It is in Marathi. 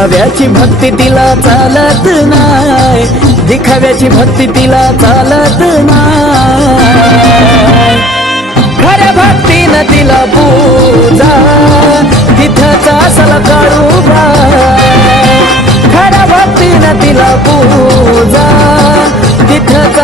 दिखाव्याची भक्ती तिला चालत नाही, दिखाव्याची भक्ती तिला चालत नाही। खऱ्या भक्तीनं तिला पूजा तिथंच असल काळूबा, खऱ्या भक्तीनं तिला पूजा तिथंच